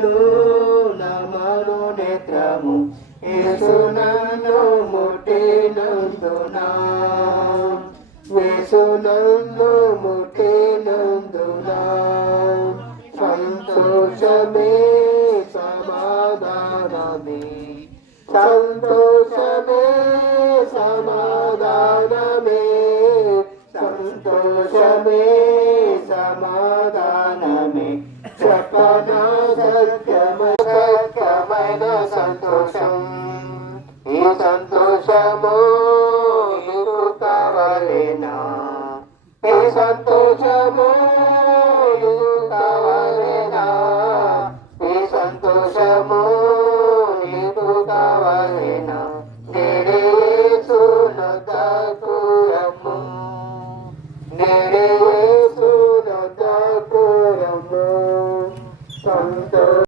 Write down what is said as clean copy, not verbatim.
యేసును నా మనోనేత్రము యేసు నన్ను ముట్టినందున యేసు నన్ను ముట్టినందున సంతోషమే సమాధానమే సంతోషమే సమాధానమే సంతోషమే సమాధానమే చెప్పనా సత్యమైన సంతోషం ఈ సంతోషము నీకు కావాలేనా ఈ సంతోషము నీకు కావాలేనా ఈ సంతోషము